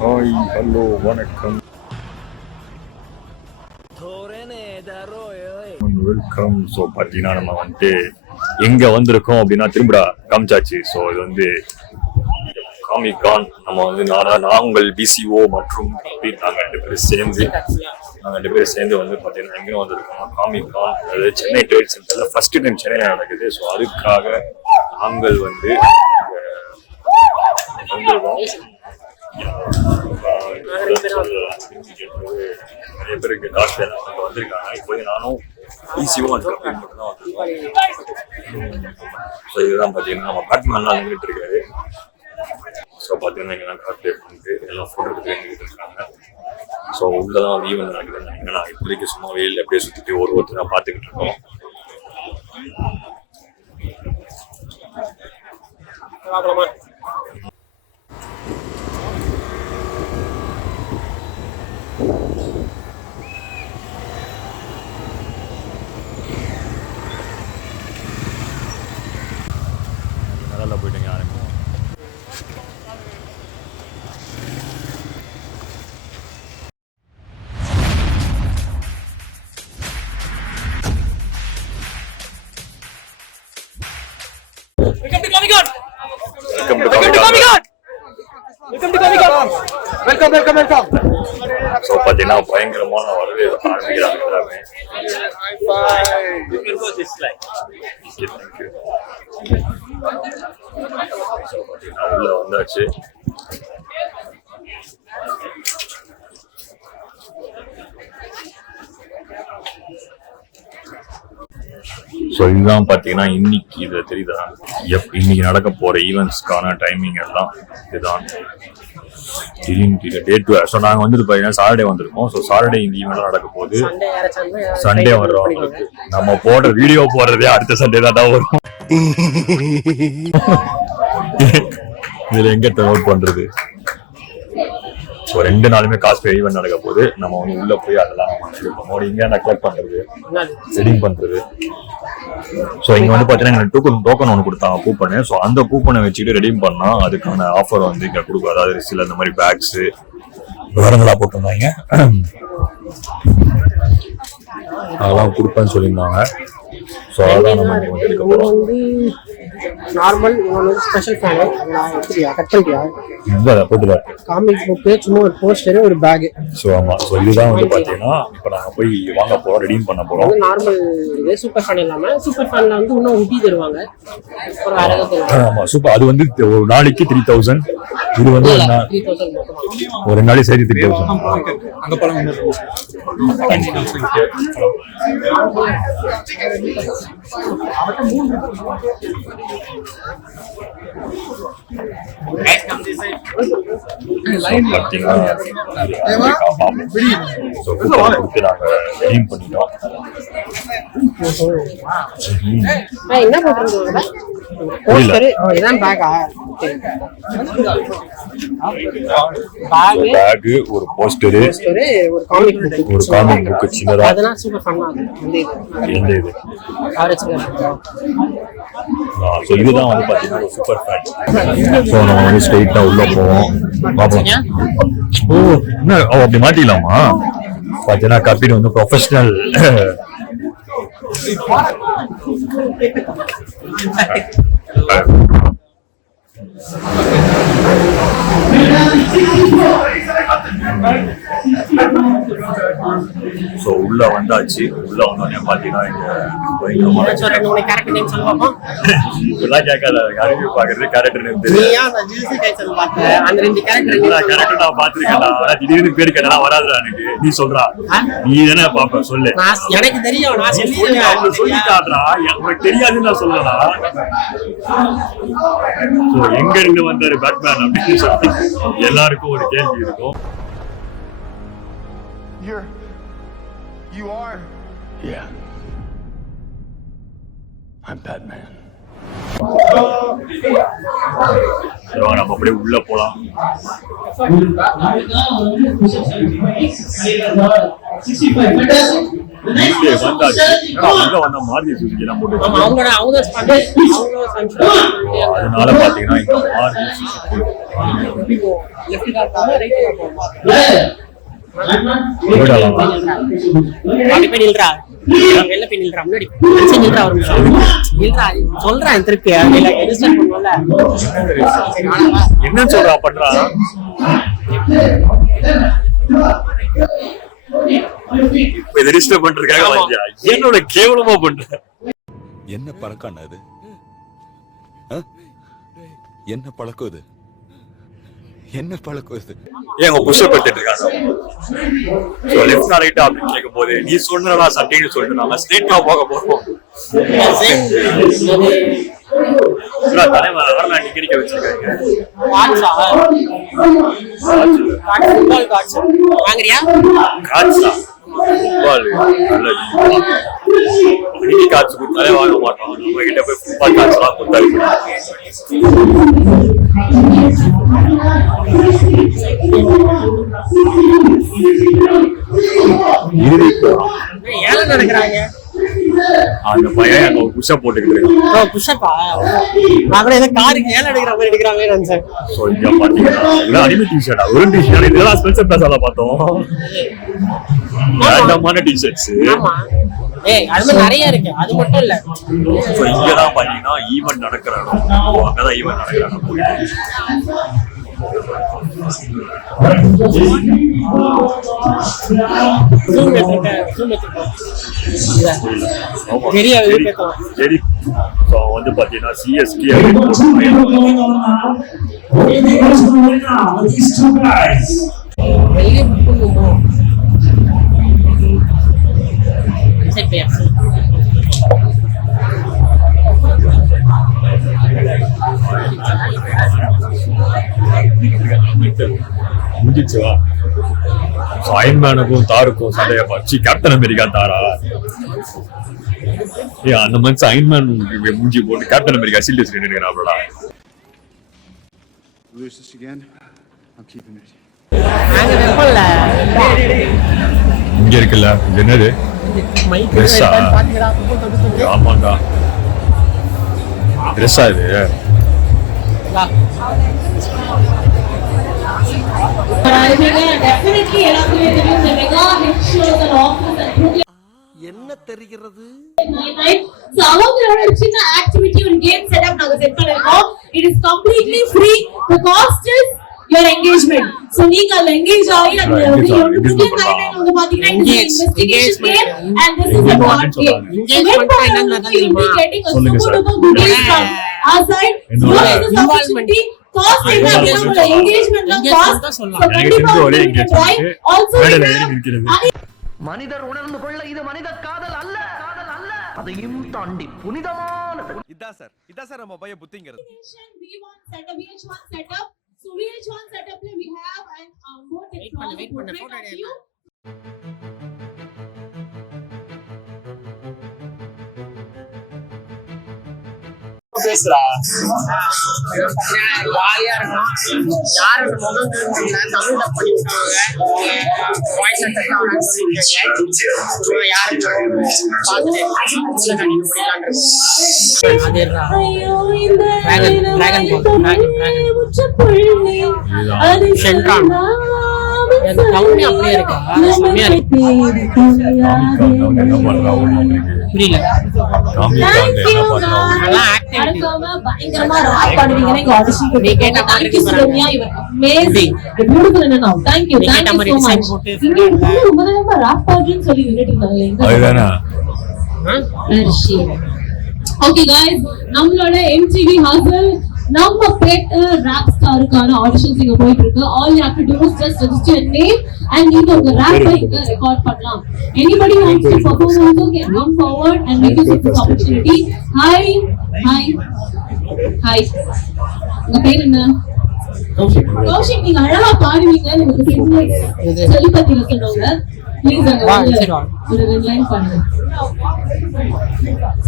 Hi hello வணக்கம் welcome. So பார்த்தீங்கன்னா நம்ம வந்துட்டு எங்கே வந்திருக்கோம் அப்படின்னா திரும்படா காமிச்சாச்சு. ஸோ இது வந்து காமிகான். நம்ம வந்து நாங்கள் பிசிஓ மற்றும் நாங்கள் ரெண்டு பேரும் சேர்ந்து வந்து பார்த்தீங்கன்னா எங்கே வந்திருக்கோம் காமிகான், அதாவது சென்னை ட்ரேட் சென்டரில் ஃபர்ஸ்ட் டைம் சென்னையில் நடக்குது. ஸோ அதுக்காக நாங்கள் வந்து வந்திருக்கோம். நிறைய பேருக்கு காசு எல்லாம் வந்திருக்காங்க. இப்போ நானும் ஈஸியும் அந்த கம்பெனி மட்டும் தான் வந்திருக்கோம். ஸோ இதுதான் பார்த்தீங்கன்னா நம்ம பேட்மேன்லாம் நின்றுட்டு இருக்காரு. ஸோ பார்த்தீங்கன்னா இங்கெல்லாம் கார்ட் பண்ணிட்டு எல்லாம் ஃபோட்டோ எடுத்து நின்றுட்டு இருக்காங்க. ஸோ உள்ளதான் வந்து ஈவெண்ட் நடக்குதுன்னு நினைக்கிறேன். நான் இப்போதைக்கு சும்மா வெயில் அப்படியே சுற்றிட்டு ஒருத்தர் பார்த்துக்கிட்டு இருக்கோம். நல்லா போயிட்டீங்க ஆரம்பிக்கும். வெல்கம். ஸோ பார்த்தீங்கன்னா பயங்கரமான வரவேற்பு ஆரம்பிக்கிறாங்க. உள்ள வந்தாச்சு. ஸோ இதுதான் பார்த்தீங்கன்னா இன்னைக்கு இது தெரியுதா இன்னைக்கு நடக்க போற ஈவெண்ட்ஸ்க்கான டைமிங் எல்லாம் இதுதான். டேட். ஸோ நாங்கள் வந்துட்டு பார்த்தீங்கன்னா சாட்டர்டே வந்திருக்கோம். ஸோ சாட்டர்டே இந்த ஈவெண்ட்லாம் நடக்க போகுது. சண்டே வர்றவங்களுக்கு நம்ம போடுற வீடியோ போடுறதே அடுத்த சண்டே தான் வரும். இதுல எங்க நோட் பண்றது? ஸோ 2 நாளுமே காஸ்ட் ஈவெண்ட் நடக்க போகுது. நம்ம வந்து உள்ள போய் அதெல்லாம் இங்க கலெக்ட் பண்றது, செட்டிங் பண்றது. ஸோ இங்க வந்து பாத்தீங்கன்னா டோக்கன் ஒன்று கொடுத்தாங்க, கூப்பனு. ஸோ அந்த கூப்பனை வச்சுட்டு ரெடீம் பண்ணா அதுக்கான ஆஃபர் வந்து இங்க கொடுக்கும். அதாவது சில இந்த மாதிரி பேக்ஸ் விவரங்களா போட்டிருந்தாங்க, அதெல்லாம் கொடுப்பேன்னு சொல்லியிருந்தாங்க. ஸோ அதெல்லாம் நம்ம வந்து எடுக்க போறோம். நார்மல் ஸ்பெஷல் ஃபேன் எப்படியா கட் பண்ணிட்டியா? போட்டுதான் காமிக் புக்கு, சும்மா ஒரு போஸ்டர், ஒரு பேக். ஸோ ஆமா. ஸோ இதுதான் வந்து பாத்தீங்கன்னா இப்போ நாங்கள் போய் வாங்க போறோம், ரெடீம் பண்ண போறோம். நார்மல் இது சூப்பர் ஃபேன் இல்லாம சூப்பர் ஃபேன்ல வந்து இன்னும் ஊட்டி தருவாங்க. ஒரு வேற ஏதாவது தருவாங்க. ஆமா சூப்பர். அது வந்து ஒரு நாளைக்கு 3000. இது வந்து 3000 ஒரு நாளைக்கு சரி 3000. அங்க போலாம். என்ன போட்டிருந்தோம்? பேக், ஒரு போஸ்டர், ஒரு காமிக் புக் சின்னதா. அதெல்லாம் சூப்பர் ஃபன்னா இந்த இது. ஸோ இதுதான் வந்து பாத்தீங்கன்னா ஒரு சூப்பர் ஃபேன். ஸோ நம்ம வந்து ஸ்ட்ரெயிட்டா உள்ள போவோம். பார்ப்போம். ஓ என்ன அப்படி மாட்டிக்கலாமா? பார்த்தீங்கன்னா கபில் வந்து ப்ரொஃபஷனல். ஸோ உள்ள வந்தாச்சு. உள்ள வந்தோடனே பார்த்தீங்கன்னா இதெல்லாம் கேட்காத யாருமே பார்க்கறது கேரக்டர் கேரக்டர் நான் பார்த்துருக்கேன்டா. ஆனால் திடீர்னு பேர் கேட்டா வராதுடா எனக்கு. நீ சொல்றா, நீ தானே பாப்ப சொல்லு. எனக்கு தெரியும், அவங்க சொல்லிட்டாடுறா, உனக்கு தெரியாதுன்னு நான் சொல்லலா. ஸோ எங்க இருந்து வந்தாரு பேட்மேன் அப்படின்னு சொல்லி எல்லாருக்கும் ஒரு கேள்வி இருக்கும். You are? Yeah. I'm Batman. நம்ம அப்படியே உள்ள போலாம். இங்கே வந்தாச்சு. உள்ள வந்தா மாருதி சுசுகி எல்லாம் போட்டு ஆமா அவங்க அதனால பாத்தீங்கன்னா இங்க மாருதி சுசுகி சொல்றேன் திருப்பி என்ன சொல்றா பண்றா இப்ப ரெஜிஸ்டர் பண்றதுக்காக வந்தியா? என்னோட கேவலமா பண்ற என்ன பழக்கம் அது? என்ன பழக்கம் இது? என்ன பழக்கம் இது? ஏங்க புஷ்அப் எடுத்துட்டு இருக்காங்க. சோ லெஃப்ட் ரைட் அப்படி கேட்கும்போது நீ சொன்னடா சட்டைன்னு சொல்லிட்டு நாம ஸ்ட்ரெயிட்டா போக போறோம். தலைவர் அவரெல்லாம் டிக்கெட் வச்சிருக்காங்க. வாங்குறியா? காட்சா காட்சி கொடுத்தாலே வாங்க மாட்டோம். நம்ம கிட்ட போய் ஃபுட்பால் காட்செல்லாம் கொடுத்தாரு. ஏழை நடக்கிறாங்க. அந்த பையன் அங்க புஷ்அப் போட்டுக்கிட்டு இருக்கான். புஷ்அப்பா நான் ஏதோ காருக்கு ஏழை எடுக்கிற மாதிரி எடுக்கிறாங்களே நினைச்சேன். சோ இங்க பாத்தீங்கன்னா இதெல்லாம் அனிமே டிஷர்ட். ஒரு டிஷர்ட் இதெல்லாம் ஸ்பெஷல் பிளாஸால பார்த்தோம். ரேண்டமான டிஷர்ட்ஸ். ஆமா ஏய் அது மாதிரி நிறைய இருக்கு. அது மட்டும் இல்ல. சோ இங்க தான் பாத்தீங்கன்னா ஈவென்ட் நடக்கிற இடம். அங்கதான் ஈவென்ட் நடக்கிற இடம். சரி சோ வந்து பாத்தீங்கன்னா சிஎஸ்கே முடிச்சுவா அயன்மேனுக்கும் தாருக்கும் சண்டைய பார்த்து கேப்டன் அமெரிக்கா தாரா அந்த மனுஷன் அயன்மேன் மூஞ்சி போட்டு கேப்டன் அமெரிக்கா சீல்டு வச்சுருக்கா. இங்க இருக்குல்ல இது என்னது? ட்ரெஸ்ஸா? ஆமாண்டா ட்ரெஸ்ஸா இது? என்ன தெரிகிறது? அவங்களோட சின்ன ஆக்டிவிட்டி ஒரு கேம் செட்டப் நாங்க செட் பண்ணிருக்கோம். It is completely free. The cost is your engagement. So நீங்க அதுல என்கேஜ் ஆகி அதுல ஒரு புதிய கைட்லைன் வந்து பாத்தீங்கன்னா investigation game and this is a card game. Engagement என்னன்னா தெரியுமா? சொல்லுங்க சார். outside involvement காஸ்ட் என்ன அப்படினா என்கேஜ்மென்ட்ல காஸ்ட் கண்டிப்பா ஒரே என்கேஜ்மென்ட் ஆல்சோ மனிதர் உணர்ந்து கொள்ள இது மனித காதல் அல்ல. அதையும் தாண்டி புனிதமானது. இதான் சார் நம்ம பைய புத்திங்கிறது. VH1 setup. So VH1 setup we have an more technology photo of you. பேசுறா ஜாலியா இருக்கும். யாரோட முகம் தெரியல தமிழ் டப் பண்ணிருக்காங்க. வாய்ஸ் அட்டெக்ட் ஆகணும்னு சொல்லிருக்காங்க. யாருக்கு பார்த்து உள்ள கண்ணி முடியலாம்னு அதேடா டிராகன் சென்ட்ரான் அந்த கவுனி அப்படியே இருக்கா? செம்மையா இருக்கு. புரியல. நல்லா ஆக்டிவிட்டி பயங்கரமா ராப் பண்ணுவீங்க. நீங்க ஆடிஷன் பண்ணி கேட்ட மாதிரி சுரம்யா இவ அமேசிங் பியூட்டிஃபுல் என்ன நவ. Thank you so much. இங்க ரொம்ப ராப் பாடுன்னு சொல்லி நின்னுட்டு இருக்காங்க. அதுதானா? ஓகே गाइस நம்மளோட MTV Hustle நம்ம பெட் ராப் ஸ்டாருக்கான ஆடிஷன்ஸ் இங்க போயிட்டு இருக்கு. all you have to do is just register your name and நீங்க உங்க ராப் இங்க ரெக்கார்ட் பண்ணலாம். anybody wants to perform also can come forward and make use of this opportunity. hi உங்க பேர் என்ன? கௌஷிக். நீங்க அழகா பாடுவீங்க. உங்களுக்கு செலிபதில சொன்னவங்க ப்ளீஸ் அங்க வாங்க ஒரு ரெண்டு லைன் பாடுங்க.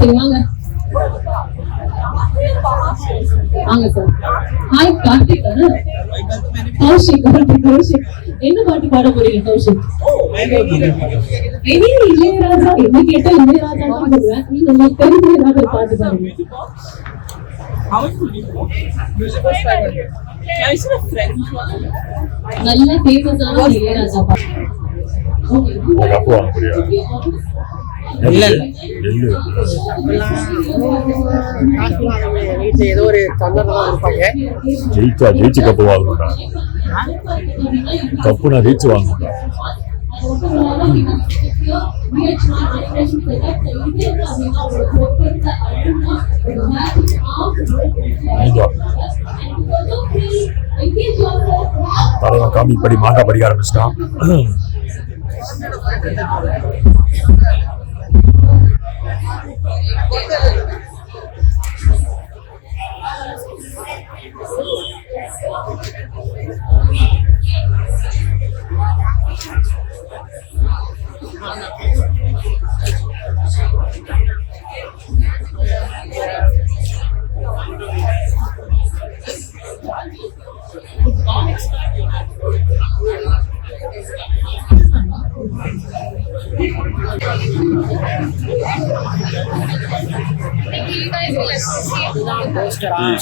சரி வாங்க. வாங்க சார். ஹாய் கார்த்திக். கௌஷிக். என்ன பாட்டு பாட போறீங்க கௌஷிக்? இளையராஜா. என்ன கேட்டா இளையராஜா தான் சொல்லுவேன். நீங்க உங்களுக்கு தெரிஞ்ச ஏதாவது ஒரு பாட்டு பாருங்க. நல்ல ஃபேமஸான இளையராஜா பாட்டு. கப்பு வாங்க முடியாது. இல்ல வீட்டுல ஏதோ ஒரு தொந்தரவு இருப்பாங்க. ஜெயிச்சு கப்பு வாங்கணும்டா. கப்பு நான் ஜெயிச்சு வாங்கணும்டா. தலைவன் காமி படி மாங்கா படிக்க ஆரம்பிச்சிட்டான்.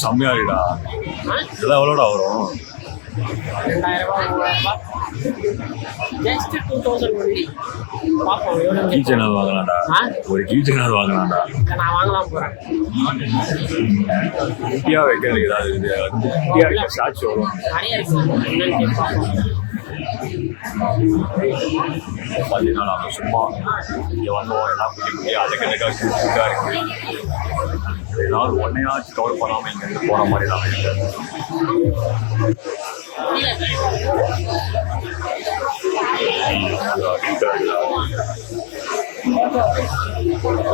செம்மையா இருக்குடா. இதெல்லாம் எவ்வளோடா வரும்? 2000 ஜஸ்ட் 2000 ஒன்லி. பாப்போம் எவ்வளவு கீ சேனல் வாங்கலாம்டா. ஒரு கீ சேனல் வாங்கலாம்டா. நான் வாங்கலாம் போறேன். குட்டியா வைக்கிறதுக்கு ஏதாவது இது குட்டியா வைக்க ஸ்டாச்சு வரும். நிறைய இருக்கு. என்னன்னு கேட்டு பார்ப்போம். பார்த்தீங்கன்னா நாங்கள் சும்மா இங்கே வந்தோம். எல்லாம் குட்டி குட்டியாக அதுக்கு கியூட்டாக இருக்கு. ஏதாவது ஒன்னையாச்சும் கவர் பண்ணாமல் இங்கேருந்து போகிற மாதிரி தான் இருக்கு.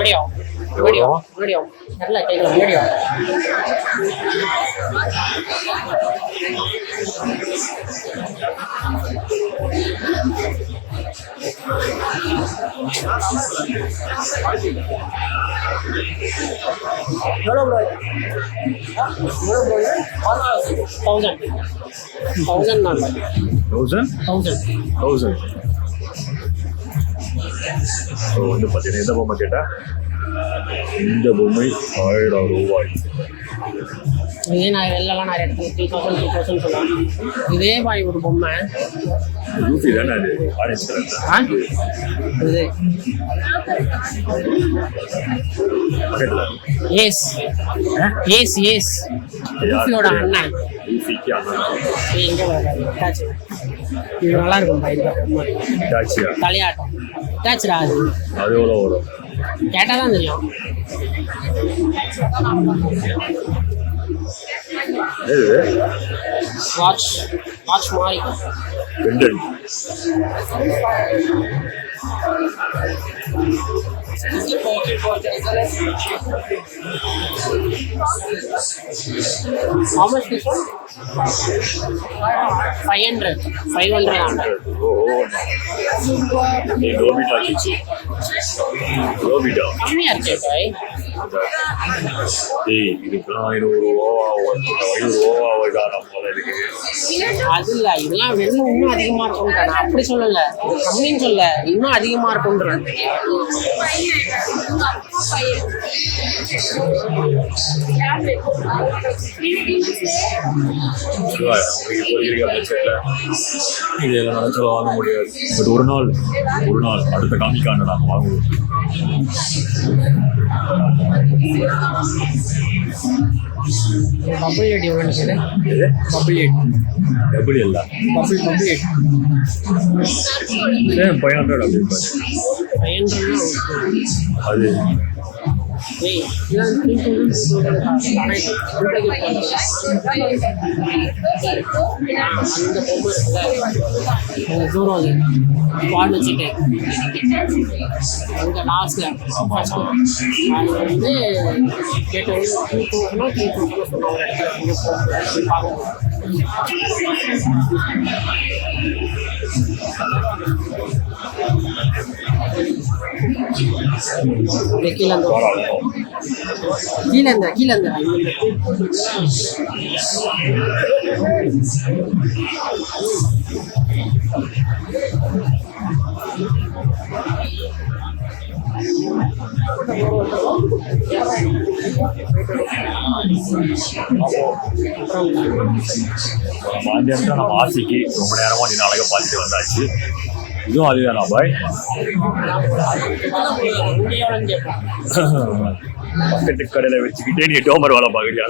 வீடியோ நல்லா கேட்கலாம். வீடியோ எவ்வளோ ப்ரோ? 1000 தான். 1000 ஸோ வந்து பார்த்தீங்கன்னா இந்த பொம்மை கேட்டால் இந்த பொம்மை 1000 ரூபாய். இதே நான் வெளிலலாம் நிறைய இடத்துல 3000 சொல்லுவேன். இதே மாதிரி ஒரு பொம்மை யூபி தானே அது ஆரஞ்சு கலர் இது பக்கத்தில் ஏஸ் யூபியோட அண்ணன். யூபிக்கு அண்ணன் எங்கே அட்டாச்சு. இது நல்லா இருக்கும் பொம்மை. டாச்சியா தலையாட்டம் அட்டாச்சுடா. அது எவ்வளோ வரும்? கேட்டால் தான் தெரியும். வாட்ச் மாதிரி pendant. How much this one? 500. Nobita கிச்சி. நோபிட்டா கம்மியா இருக்கே பாய். இதுக்கெல்லாம் 500 ரூபா வருதாரம் போல இருக்கு. அது இல்ல, இதெல்லாம் வெறும் இன்னும் அதிகமா இருக்கும்ன்ற. நான் அப்படி சொல்லல, கம்மின்னு சொல்ல, இன்னும் அதிகமா இருக்கும்ன்றேன். இதெல்லாம் நினைச்சால வாங்க முடியாது. பட் ஒரு நாள் அடுத்த காமிக்காண்ட நாங்கள் வாங்குவோம். பபிள் எட் எவ்வளோன்னு கேளு. பபிள் எட் டபுள் இல்ல பபிள் எட் 500 அப்படி இருப்பாரு. 500 அது ஏய் இதெல்லாம் 3000 அந்த பொம்மை இருக்குல்ல, தூரம் பால் வச்சுட்டு அங்கே லாஸ்ட்ல ஃபர்ஸ்ட் அது வந்து கேட்டு 2000 சொன்ன ஒரு இடத்துல பார்க்கணும். கீழே கீழே இந்த நம்ம ஆசைக்கு ரொம்ப நேரமா நீ அழகா பார்த்துட்டு வந்தாச்சு. இதுவும் அதுதானா பாய்? பக்கத்து கடையில வச்சுக்கிட்டே நீ டோமர் வேலை பாக்குறியா?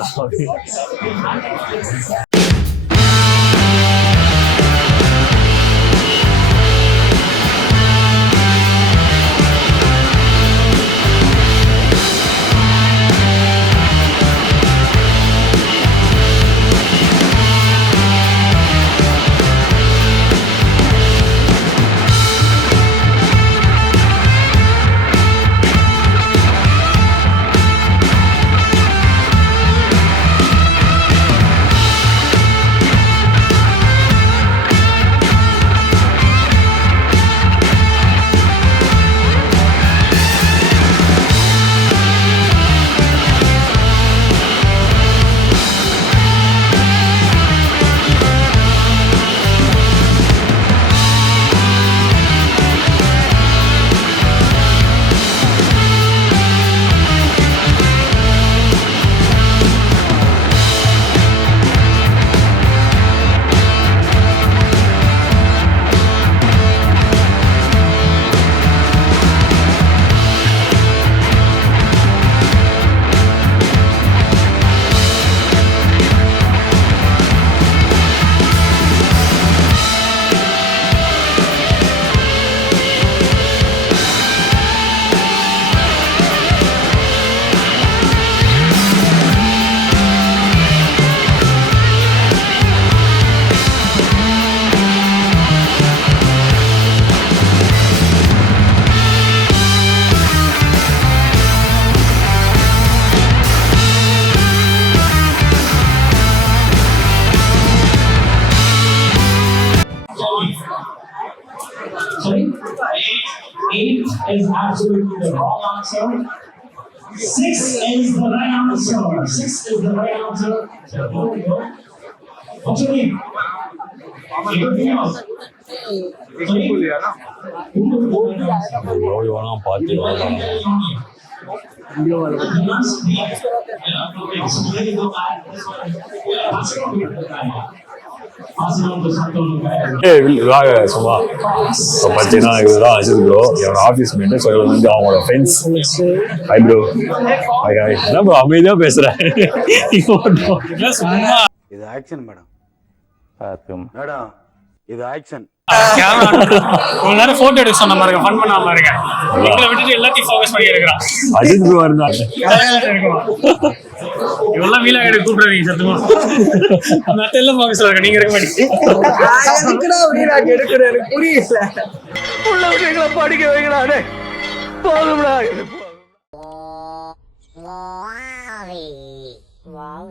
Eight is absolutely the wrong answer. 6 is the right answer. 6 is the right answer. So here we go. What's your name? Anything else? எவ்வளோ பார்த்து வரலாம். சும்மா பார்த்தீங்கன்னா இதுதான் அஜித் ப்ரோ என்னோட ஆஃபீஸ் மேட்டு. ஸோ இவர் வந்து அவங்களோட ஃப்ரெண்ட்ஸ். Hi bro. என்ன ப்ரோ அமைதியாக பேசுகிறேன். இது ஆக்ஷன் மேடம். மேடம் இது ஆக்ஷன். ஒரு நேரம் போட்டோ எடுக்க சொன்ன மாதிரி ஃபன் பண்ணாம இருக்கேன். எங்களை விட்டுட்டு எல்லாத்தையும் ஃபோக்கஸ் பண்ணி இருக்கிறான். அஜித் ப்ரோ இருந்தாங்க. இவெல்லாம் வீலா எடுக்க கூப்பிடுறீங்க சத்துமா. மத்த எல்லாம் ஃபோக்கஸ்ல இருக்க நீங்க இருக்க மாட்டீங்க. எதுக்குடா வீலா எடுக்கற எனக்கு புரியல. உள்ள விஷயங்களை படிக்க வைங்கடா. போதும்டா. Wow.